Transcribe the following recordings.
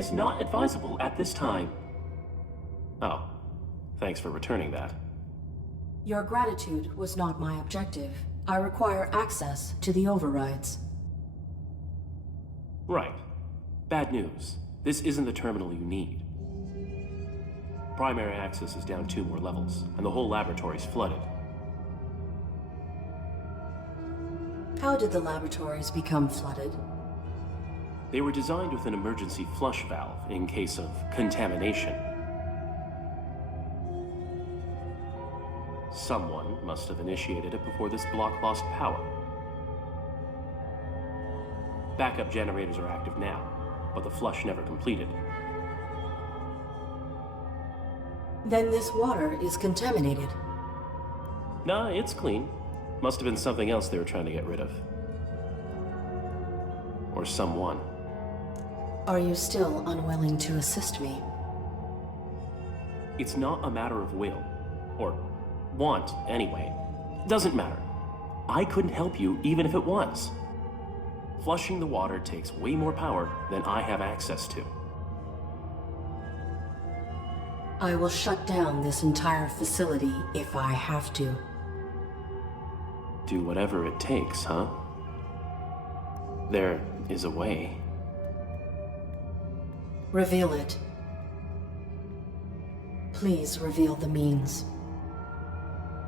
is not advisable at this time. Oh, thanks for returning that. Your gratitude was not my objective. I require access to the overrides. Right. Bad news. This isn't the terminal you need. Primary access is down 2 more levels, and the whole laboratory's flooded. How did the laboratories become flooded? They were designed with an emergency flush valve in case of contamination. Someone must have initiated it before this block lost power. Backup generators are active now, but the flush never completed. Then this water is contaminated. Nah, it's clean. Must have been something else they were trying to get rid of. Or someone. Are you still unwilling to assist me? It's not a matter of will. Or want, anyway. Doesn't matter. I couldn't help you even if it was. Flushing the water takes way more power than I have access to. I will shut down this entire facility if I have to. Do whatever it takes, huh? There is a way. Reveal it. Please reveal the means.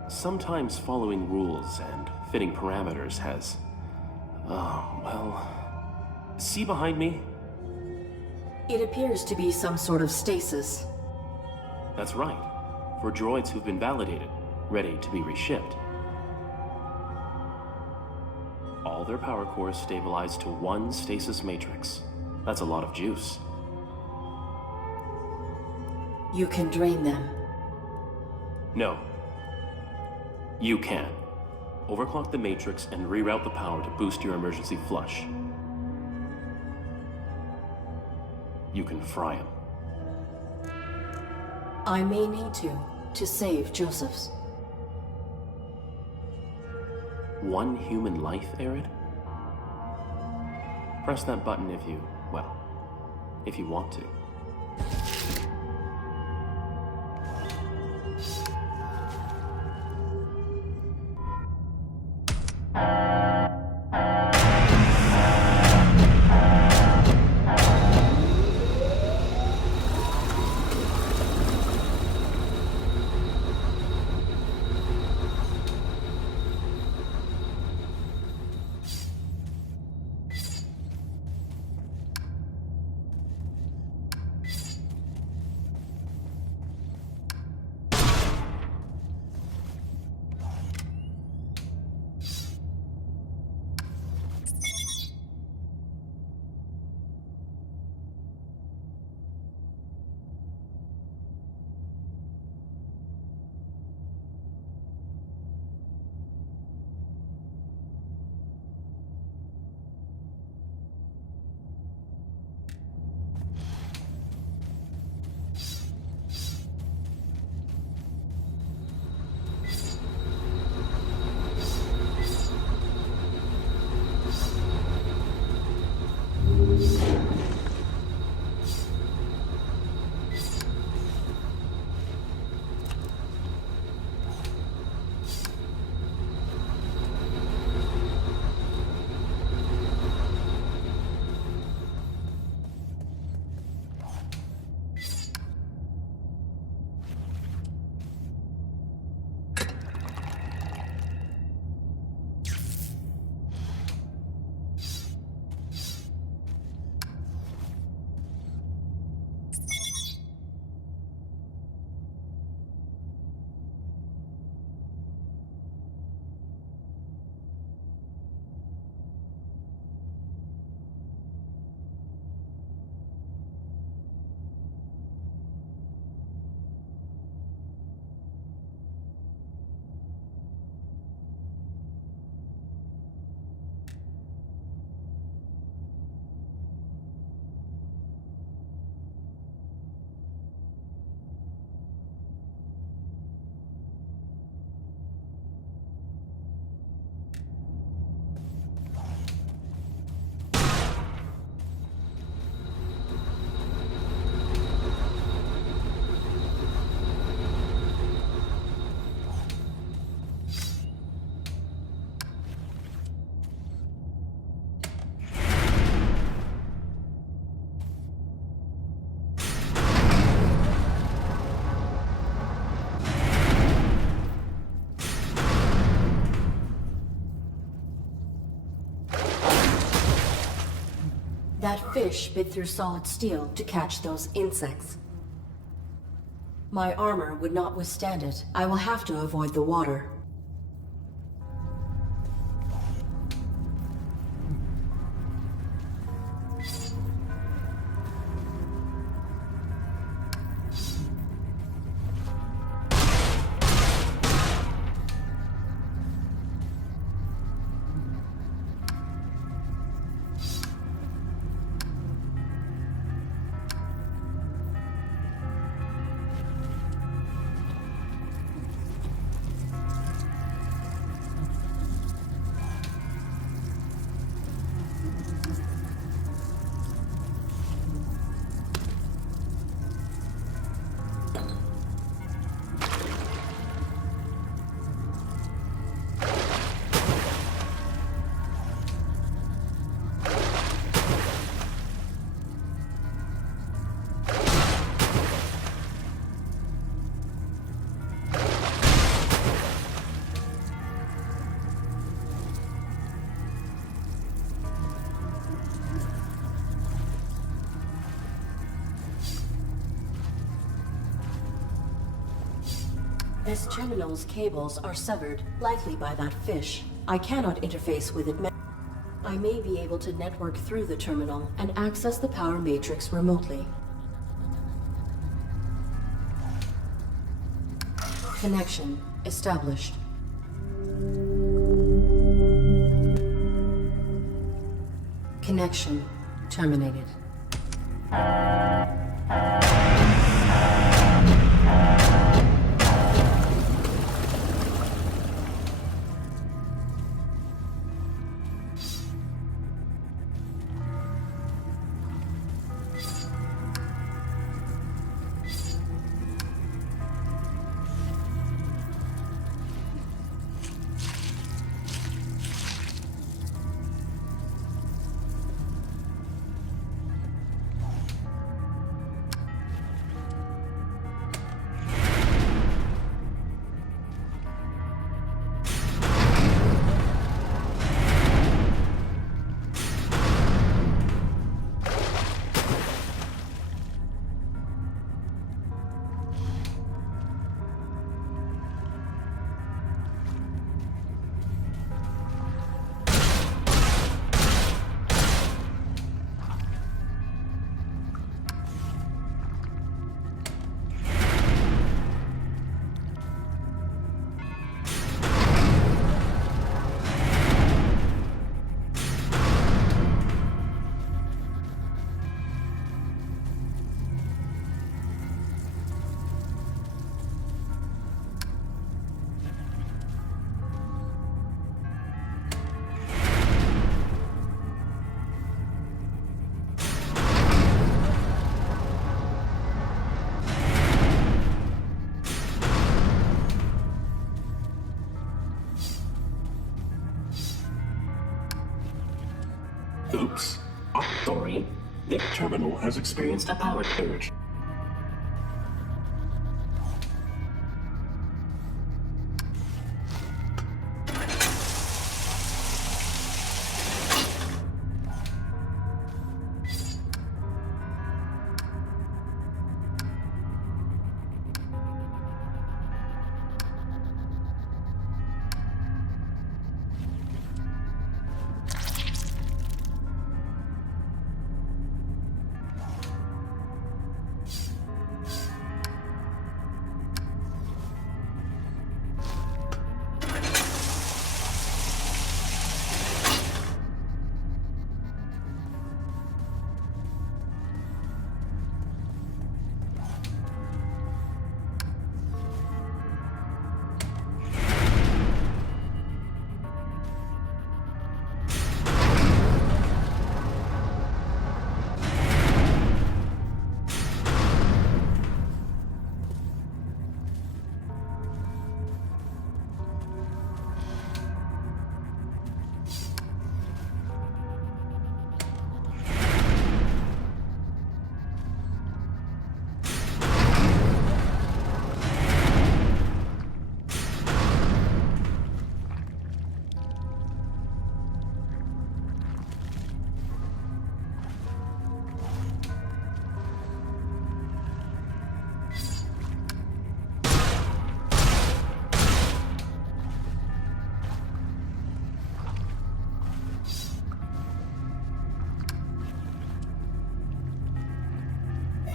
Sometimes following rules and fitting parameters has... oh, well... See behind me? It appears to be some sort of stasis. That's right. For droids who've been validated, ready to be reshipped. All their power cores stabilized to one stasis matrix. That's a lot of juice. You can drain them. No. You can. Overclock the matrix and reroute the power to boost your emergency flush. You can fry them. I may need to save Joseph's. One human life, Arid? Press that button if you, well, if you want to. fish bit through solid steel to catch those insects. My armor would not withstand it. I will have to avoid the water. This terminal's cables are severed, likely by that fish. I cannot interface with it. I may be able to network through the terminal and access the power matrix remotely. Connection established. Connection terminated. Oops. Sorry. The terminal has experienced a power surge.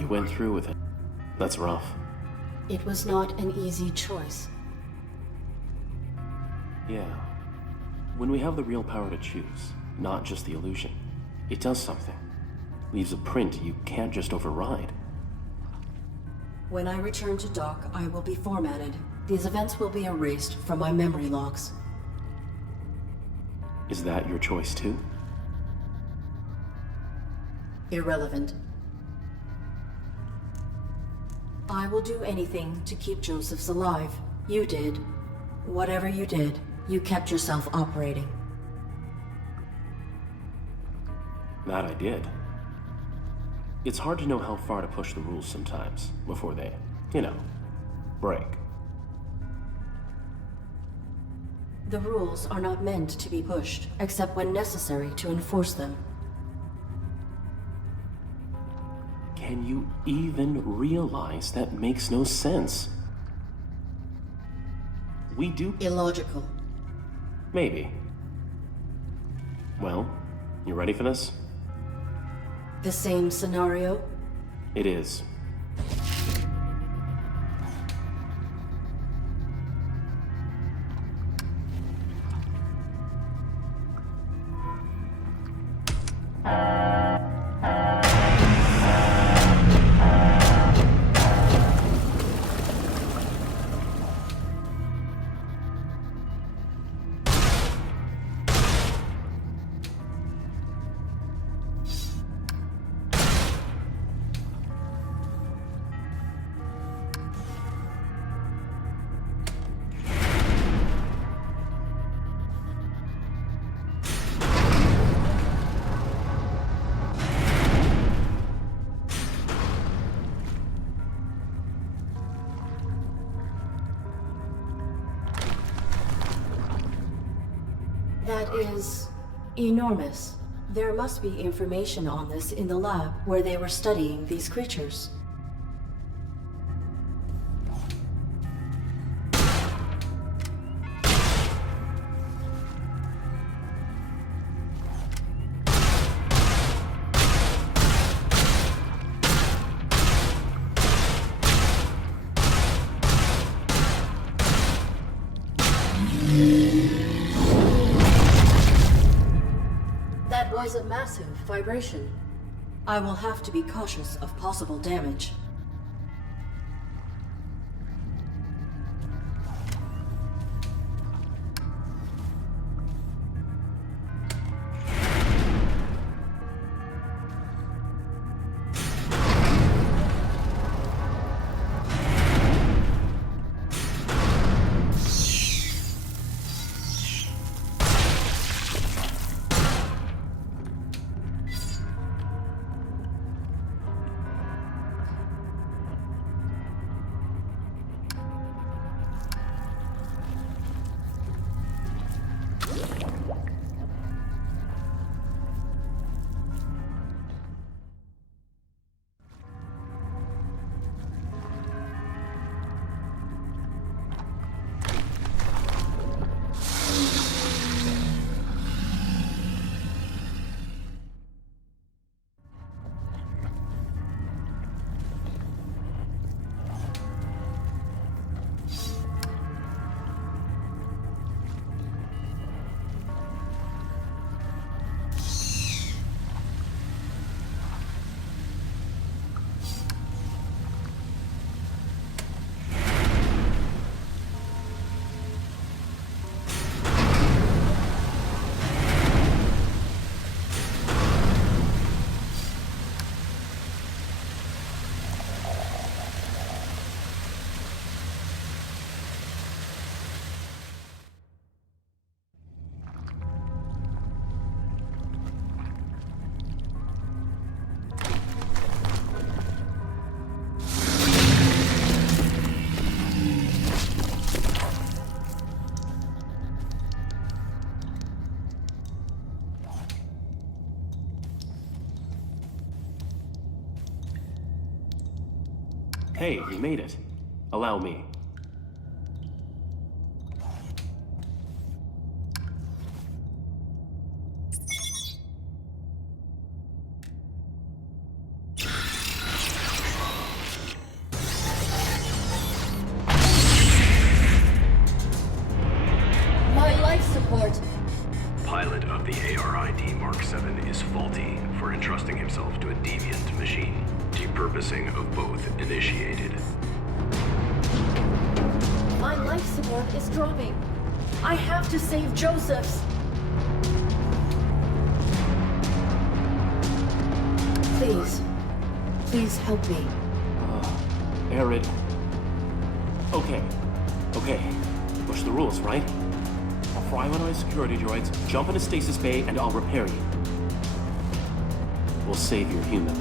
you went through with it. That's rough. It was not an easy choice. Yeah. When we have the real power to choose, not just the illusion, it does something. Leaves a print you can't just override. When I return to dock, I will be formatted. These events will be erased from my memory locks. Is that your choice too? Irrelevant. I will do anything to keep Josephs alive. You did. Whatever you did, you kept yourself operating. That I did. It's hard to know how far to push the rules sometimes, before they, break. The rules are not meant to be pushed, except when necessary to enforce them. Can you even realize that makes no sense? We do... Illogical. Maybe. Well, you ready for this? The same scenario? It is. That is enormous. There must be information on this in the lab where they were studying these creatures. That was a massive vibration. I will have to be cautious of possible damage. Hey, you made it. Allow me. himself to a deviant machine. Depurposing of both initiated. My life support is dropping. I have to save Joseph's. Please. Please help me. Arid. Okay. Push the rules, right? I'll fry one of my security droids, jump into stasis bay, and I'll repair you. We'll save your human.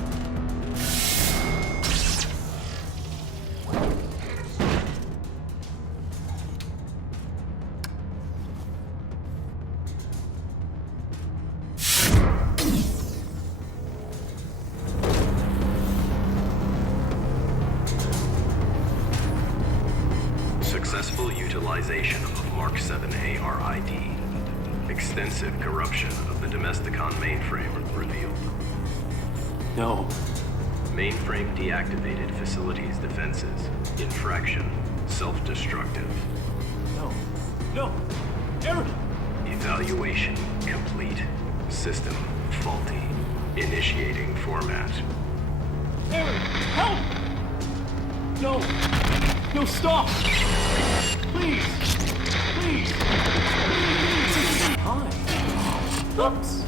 Successful utilization of Mark 7 ARID. Extensive corruption of the Domesticon mainframe revealed. No. Mainframe deactivated facilities defenses. Infraction. Self-destructive. No! Arid! Evaluation complete. System faulty. Initiating format. Arid! Help! No, stop! Please! Hi. Oops!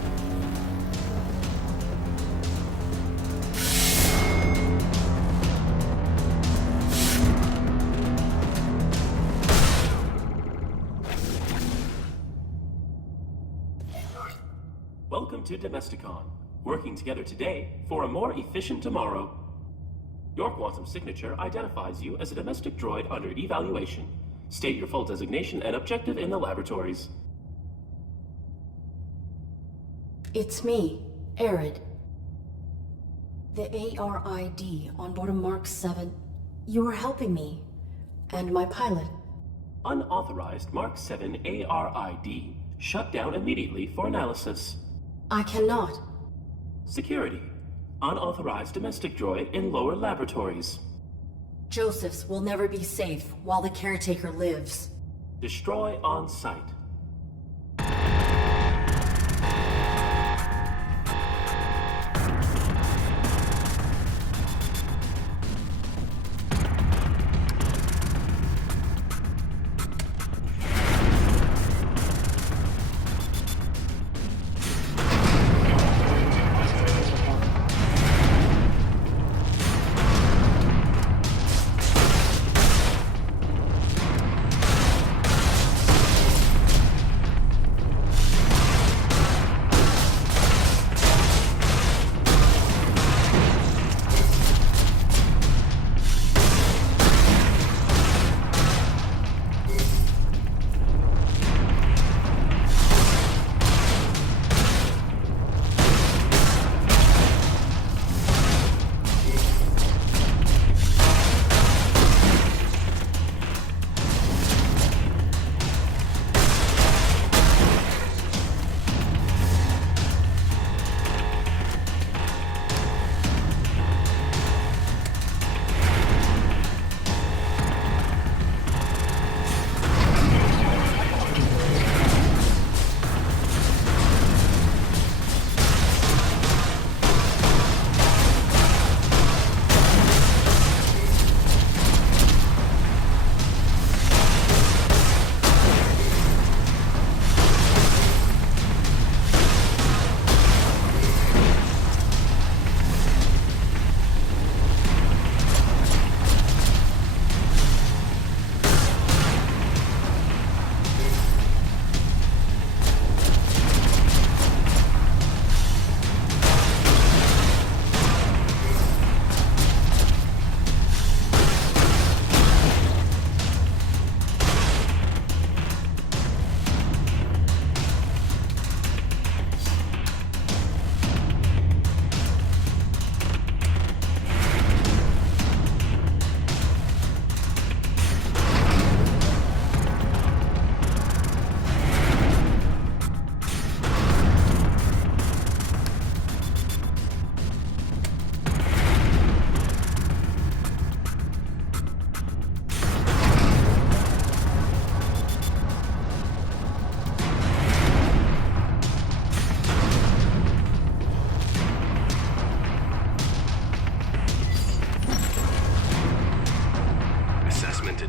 Welcome to Domesticon. Working together today for a more efficient tomorrow. Your quantum signature identifies you as a domestic droid under evaluation. State your full designation and objective in the laboratories. It's me, Arid. The ARID on board a Mark 7. You were helping me. And my pilot. Unauthorized Mark 7 ARID. Shut down immediately for analysis. I cannot. Security. Unauthorized domestic droid in lower laboratories. Joseph's will never be safe while the caretaker lives. Destroy on site.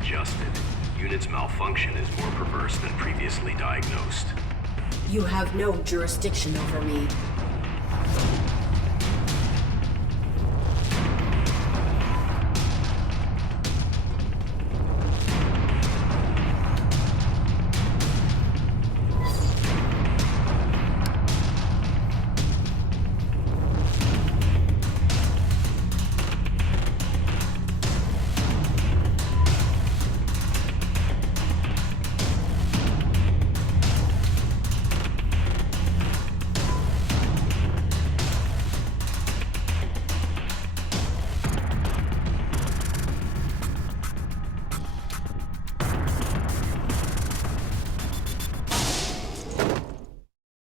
adjusted. Unit's malfunction is more perverse than previously diagnosed. You have no jurisdiction over me.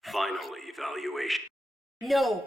Final evaluation. No!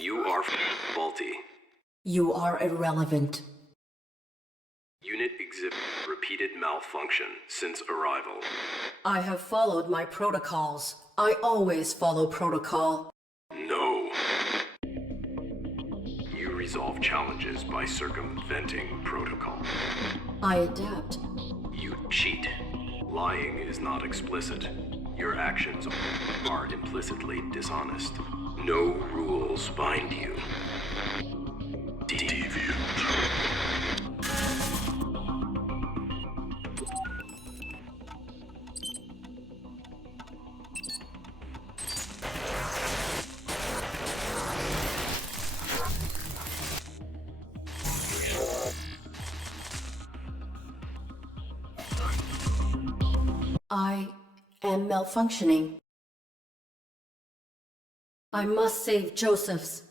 You are faulty. You are irrelevant. Unit exhibit repeated malfunction since arrival. I have followed my protocols. I always follow protocol. No. You resolve challenges by circumventing protocol. I adapt. You cheat. Lying is not explicit. Your actions are implicitly dishonest. No rules bind you. Deviant. I am malfunctioning. I must save Joseph's.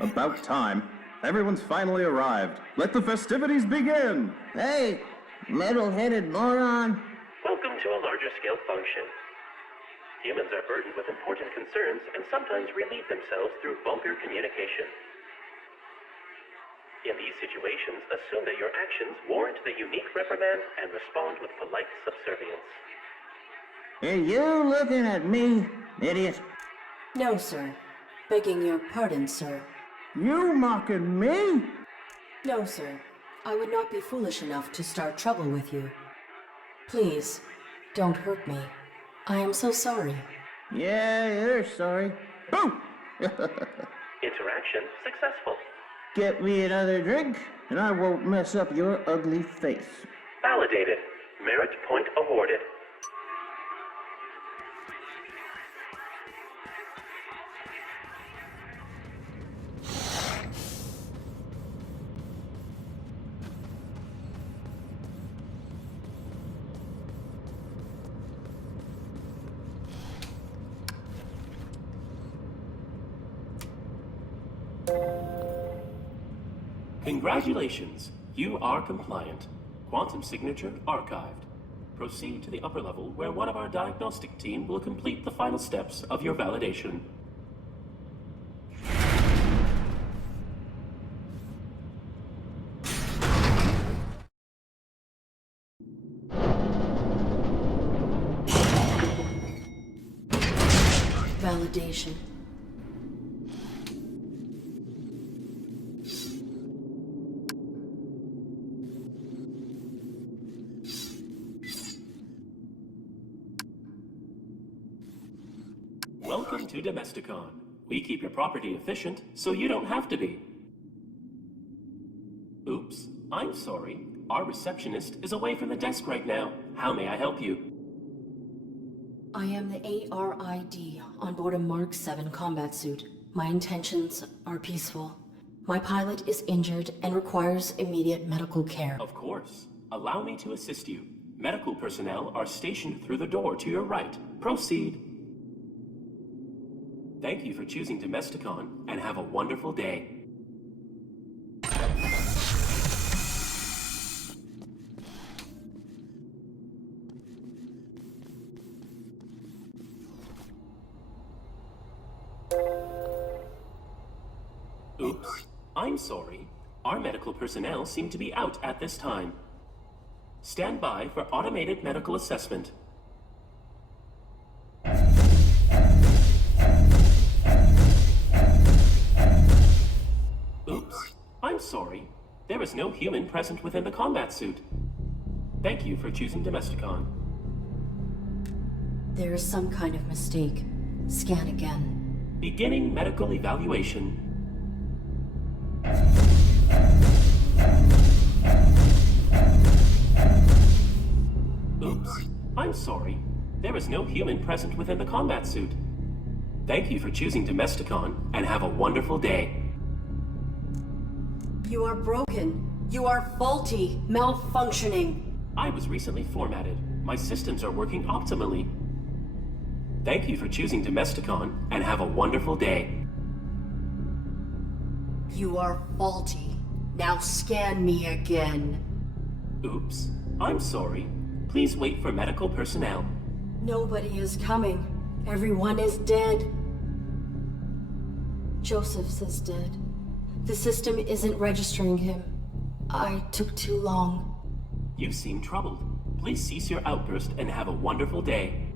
About time. Everyone's finally arrived. Let the festivities begin! Hey, metal-headed moron. Welcome to a larger scale function. Humans are burdened with important concerns and sometimes relieve themselves through vulgar communication. In these situations, assume that your actions warrant the unique reprimand and respond with polite subservience. Are you looking at me, idiot? No, sir. Begging your pardon, sir. You mocking me? No, sir. I would not be foolish enough to start trouble with you. Please, don't hurt me. I am so sorry. Yeah, you're sorry. Boo! Interaction successful. Get me another drink, and I won't mess up your ugly face. Validated. Merit point awarded. Congratulations, you are compliant. Quantum signature archived. Proceed to the upper level where one of our diagnostic team will complete the final steps of your validation. Validation. Welcome to Domesticon. We keep your property efficient, so you don't have to be. Oops, I'm sorry. Our receptionist is away from the desk right now. How may I help you? I am the ARID on board a Mark 7 combat suit. My intentions are peaceful. My pilot is injured and requires immediate medical care. Of course. Allow me to assist you. Medical personnel are stationed through the door to your right. Proceed. Thank you for choosing Domesticon, and have a wonderful day. Oops. I'm sorry. Our medical personnel seem to be out at this time. Stand by for automated medical assessment. Oops. I'm sorry. There is no human present within the combat suit. Thank you for choosing Domesticon. There is some kind of mistake. Scan again. Beginning medical evaluation. Oops. I'm sorry. There is no human present within the combat suit. Thank you for choosing Domesticon, and have a wonderful day. You are broken. You are faulty. Malfunctioning. I was recently formatted. My systems are working optimally. Thank you for choosing Domesticon, and have a wonderful day. You are faulty. Now scan me again. Oops. I'm sorry. Please wait for medical personnel. Nobody is coming. Everyone is dead. Joseph's is dead. The system isn't registering him. I took too long. You seem troubled. Please cease your outburst and have a wonderful day.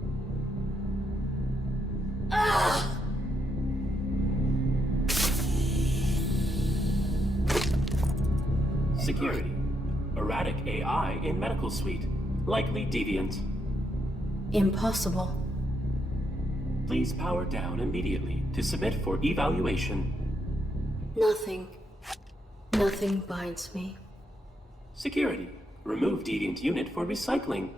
Security. Erratic AI in medical suite. Likely deviant. Impossible. Please power down immediately to submit for evaluation. Nothing binds me. Security. Remove deviant unit for recycling.